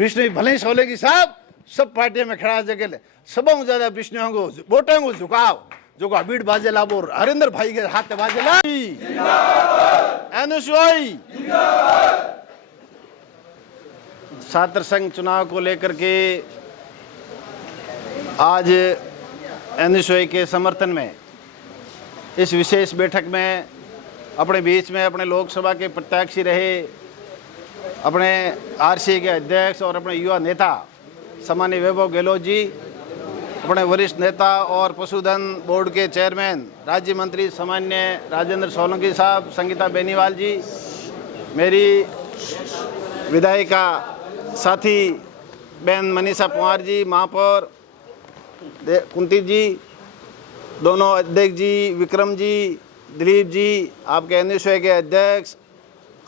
विष्णु भले ही सोलंकी साहब सब पार्टियों में खड़ा जगह सबों ज्यादा विष्णु को वोटों को झुकाव जो को भीड़ बाजेला बोर हरिंदर भाई के हाथ बाजेला छात्र संघ चुनाव को लेकर के आज एनएसयूआई के समर्थन में इस विशेष बैठक में अपने बीच में अपने लोकसभा के प्रत्याशी रहे अपने आरसीए के अध्यक्ष और अपने युवा नेता सामान्य वैभव गहलोत जी, अपने वरिष्ठ नेता और पशुधन बोर्ड के चेयरमैन राज्य मंत्री सामान्य राजेंद्र सोलंकी साहब, संगीता बेनीवाल जी, मेरी विधायिका साथी बहन मनीषा पंवार जी, महापौर कुंती जी, दोनों अध्यक्ष जी, विक्रम जी, दिलीप जी, आपके एनएसयूआई के अध्यक्ष,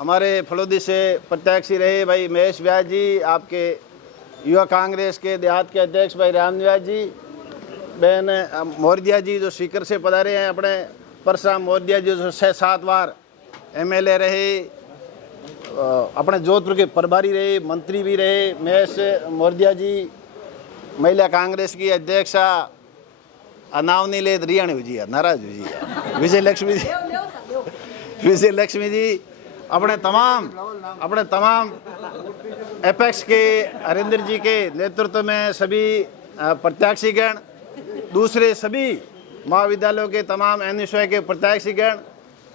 हमारे फलोदी से प्रत्याशी रहे भाई महेश व्यास जी, आपके युवा कांग्रेस के देहात के अध्यक्ष भाई राम व्यास जी, बहन मौर्या जी जो स्पीकर से पधारे हैं, अपने परशुराम मौर्या जी जो 6-7 बार एमएलए रहे, अपने जोधपुर के प्रभारी रहे, मंत्री भी रहे, महेश मौर्या जी, महिला कांग्रेस की अध्यक्षा नाव नहीं ले रियाणी जी नाराज जी, विजय लक्ष्मी जी, अपने तमाम एपेक्स के हरिंदर जी के नेतृत्व में सभी प्रत्याशीगण, दूसरे सभी महाविद्यालयों के तमाम एनएसयूआई के प्रत्याशीगण,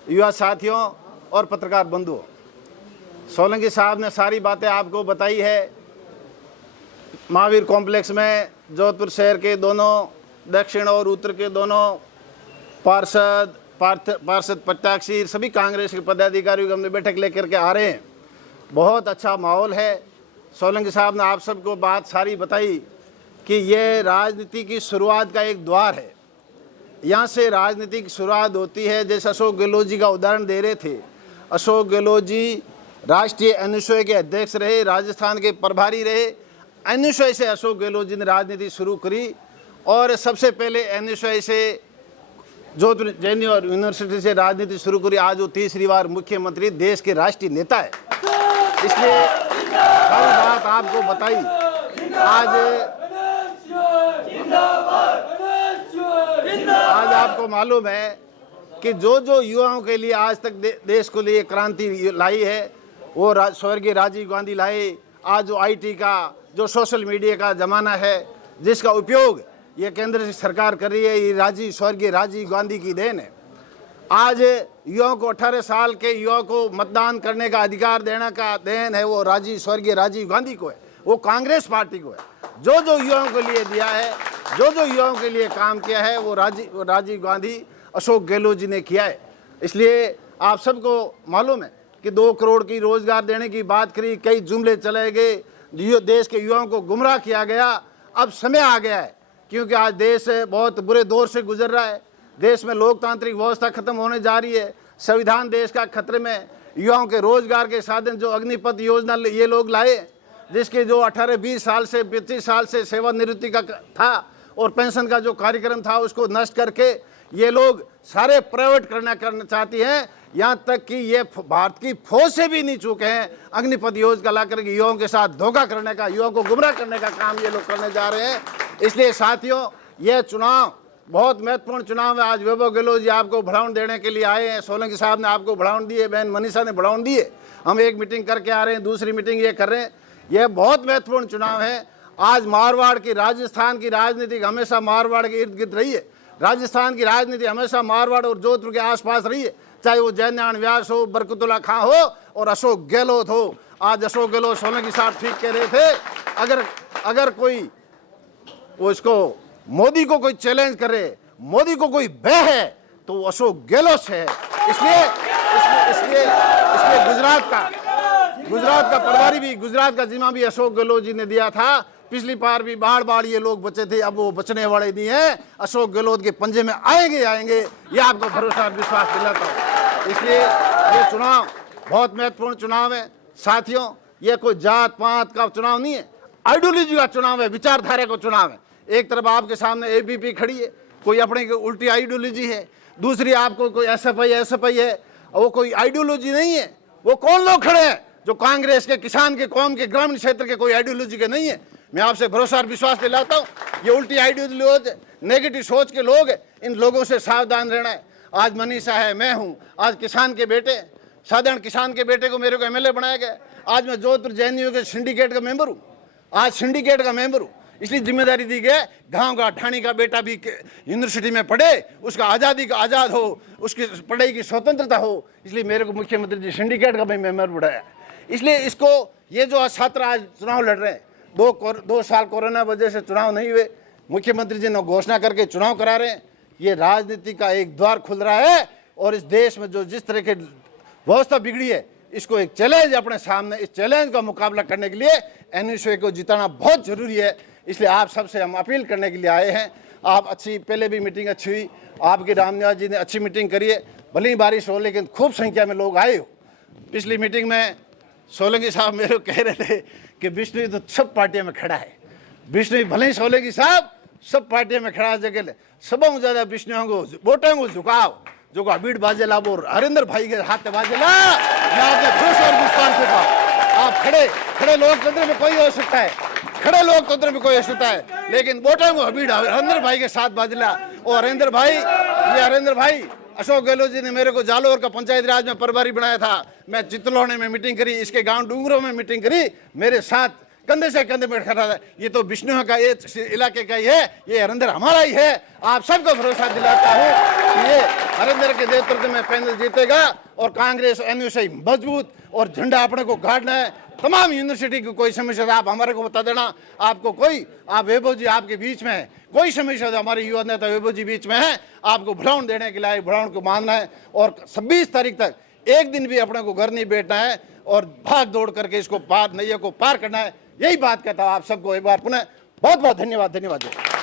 युवा साथियों और पत्रकार बंधुओं, सोलंकी साहब ने सारी बातें आपको बताई है। महावीर कॉम्प्लेक्स में जोधपुर शहर के दोनों दक्षिण और उत्तर के दोनों पार्षद प्रत्याशी सभी कांग्रेस के पदाधिकारियों की हमने बैठक लेकर के आ रहे हैं। बहुत अच्छा माहौल है। सोलंकी साहब ने आप सबको बात सारी बताई कि ये राजनीति की शुरुआत का एक द्वार है, यहाँ से राजनीति की शुरुआत होती है। जैसे अशोक गहलोत जी का उदाहरण दे रहे थे, अशोक गहलोत जी राष्ट्रीय एनएसयूआई के अध्यक्ष रहे, राजस्थान के प्रभारी रहे। एनएसयूआई से अशोक गहलोत जी ने राजनीति शुरू करी और सबसे पहले एनएसयूआई से जोधपुर जैन यूनिवर्सिटी से राजनीति शुरू करी। आज वो तीसरी बार मुख्यमंत्री, देश के राष्ट्रीय नेता है। इसलिए सारी बात आपको बताई। आज आपको मालूम है कि जो युवाओं के लिए आज तक देश को लिए क्रांति लाई है वो स्वर्गीय राजीव गांधी लाए। आज जो आईटी का, जो सोशल मीडिया का ज़माना है, जिसका उपयोग ये केंद्र की सरकार कर रही है, ये स्वर्गीय राजीव गांधी की देन है। आज युवाओं को 18 साल के युवाओं को मतदान करने का अधिकार देने का देन है वो स्वर्गीय राजीव गांधी को है, वो कांग्रेस पार्टी को है। जो युवाओं के लिए दिया है, जो युवाओं के लिए काम किया है वो राजीव गांधी, अशोक गहलोत जी ने किया है। इसलिए आप सबको मालूम है कि 2 करोड़ की रोजगार देने की बात करी, कई जुमले चलाए गए, देश के युवाओं को गुमराह किया गया। अब समय आ गया है, क्योंकि आज देश बहुत बुरे दौर से गुजर रहा है। देश में लोकतांत्रिक व्यवस्था खत्म होने जा रही है, संविधान देश का खतरे में। युवाओं के रोजगार के साधन जो अग्निपथ योजना ये लोग लाए, जिसके जो 18-20 साल से 25 साल से सेवानिवृत्ति का था और पेंशन का जो कार्यक्रम था उसको नष्ट करके ये लोग सारे प्राइवेट करना चाहती हैं। यहाँ तक कि ये भारत की फौज से भी नहीं चूके हैं। अग्निपथ योजना ला करके युवाओं के साथ धोखा करने का, युवाओं को गुमराह करने का काम ये लोग करने जा रहे हैं। इसलिए साथियों, यह चुनाव बहुत महत्वपूर्ण चुनाव है। आज वैभव गहलोत जी आपको बढ़ावन देने के लिए आए हैं, सोलंकी साहब ने आपको बढ़ावन दिए, बहन मनीषा ने बढ़ावन दिए। हम एक मीटिंग करके आ रहे हैं, दूसरी मीटिंग ये कर रहे हैं। यह बहुत महत्वपूर्ण चुनाव है। आज मारवाड़ की, राजस्थान की राजनीति हमेशा मारवाड़ के इर्द गिर्द रही है। राजस्थान की राजनीति हमेशा मारवाड़ और जोधपुर के आसपास रही है, चाहे वो जयनारायण व्यास हो, बरकतुल्ला खां हो और अशोक गहलोत हो। आज अशोक गहलोत, सोलंकी साहब ठीक कह रहे थे, अगर कोई उसको मोदी को कोई चैलेंज करे, मोदी को कोई भय है तो वो अशोक गहलोत से है। इसलिए गुजरात का प्रभारी भी, गुजरात का जिम्मा भी अशोक गहलोत जी ने दिया था। पिछली बार भी बाढ़ ये लोग बचे थे, अब वो बचने वाले नहीं है। अशोक गहलोत के पंजे में आएंगे, ये आपको भरोसा और विश्वास दिलाता हूँ। इसलिए ये चुनाव बहुत महत्वपूर्ण चुनाव है साथियों। ये कोई जात पात का चुनाव नहीं है, आइडियोलॉजी का चुनाव है, विचारधारा का चुनाव है। एक तरफ आपके सामने एबीपी खड़ी है, कोई अपने उल्टी आइडियोलॉजी है, दूसरी आपको कोई एसएफआई है, वो कोई आइडियोलॉजी नहीं है। वो कौन लोग खड़े हैं जो कांग्रेस के, किसान के, कौम के, ग्रामीण क्षेत्र के कोई आइडियोलॉजी के नहीं है। मैं आपसे भरोसा और विश्वास दिलाता हूँ, ये उल्टी आइडियोलॉजी, नेगेटिव सोच के लोग, इन लोगों से सावधान रहना है। आज मनीषा है, मैं हूँ, आज किसान के बेटे, साधारण किसान के बेटे को मेरे को एमएलए बनाया गया। आज मैं जोधपुर जेएनयू के सिंडिकेट का मेंबर हूँ, आज सिंडिकेट का मेंबर हूँ। इसलिए जिम्मेदारी दी गई, गांव का ठाणी का बेटा भी यूनिवर्सिटी में पढ़े, उसका आज़ादी का आज़ाद हो, उसकी पढ़ाई की स्वतंत्रता हो। इसलिए मेरे को मुख्यमंत्री जी सिंडिकेट का भी मेंबर बनाया। इसलिए इसको, ये जो छात्र आज चुनाव लड़ रहे हैं, 2 साल कोरोना वजह से चुनाव नहीं हुए, मुख्यमंत्री जी ने घोषणा करके चुनाव करा रहे हैं। ये राजनीति का एक द्वार खुल रहा है और इस देश में जो जिस तरह की व्यवस्था बिगड़ी है, इसको एक चैलेंज अपने सामने, इस चैलेंज का मुकाबला करने के लिए एनएसयूआई को जिताना बहुत जरूरी है। इसलिए आप सबसे हम अपील करने के लिए आए हैं। आप अच्छी, पहले भी मीटिंग अच्छी हुई, आपके रामनिवास जी ने अच्छी मीटिंग करी है, भले ही बारिश हो लेकिन खूब संख्या में लोग आए हो। पिछली मीटिंग में सोलंकी साहब मेरे को कह रहे थे कि विष्णु तो सब पार्टियों में खड़ा है, विष्णु भले ही सोलंकी साहब सब पार्टियों में खड़ा जगह सबों ज्यादा विष्णु को वोटों को झुकाव जो को भीड़ बाजेला वो हरिंदर भाई के हाथ बाजेला। मैं आपने भरोसा और विश्वास से कहा, आप खड़े लोकतंत्र में कोई हो सकता है, खड़े लोकतंत्र में कोई हो सकता है, लेकिन वोटों को भीड़ हरिंदर भाई के साथ बाजेला। और हरिंदर भाई अशोक गहलोत जी ने मेरे को जालोर का पंचायत राज में प्रभारी बनाया था। मैं चितलौने में मीटिंग करी, इसके गांव डूंगरों में मीटिंग करी, मेरे साथ कंधे से कंधे में खड़ा था। ये तो विष्णु का ये इलाके का ही है, ये हरिंदर हमारा ही है। आप सबको भरोसा दिलाता हूँ कि ये हरिंदर के नेतृत्व में पैनल जीतेगा और कांग्रेस एनएसयूआई मजबूत, और झंडा अपने को गाड़ना है। तमाम यूनिवर्सिटी की कोई समस्या है आप हमारे को बता देना, आपको कोई, आप वैभव जी आपके बीच में है, कोई समस्या तो हमारे युवा नेता वैभव जी बीच में है, आपको भ्रमण देने के लिए भ्रमण को मानना है। और 26 तारीख तक एक दिन भी अपने को घर नहीं बैठना है और भाग दौड़ करके इसको पार, नैया को पार करना है। यही बात कहता हूँ आप सबको एक बार पुनः बहुत बहुत धन्यवाद।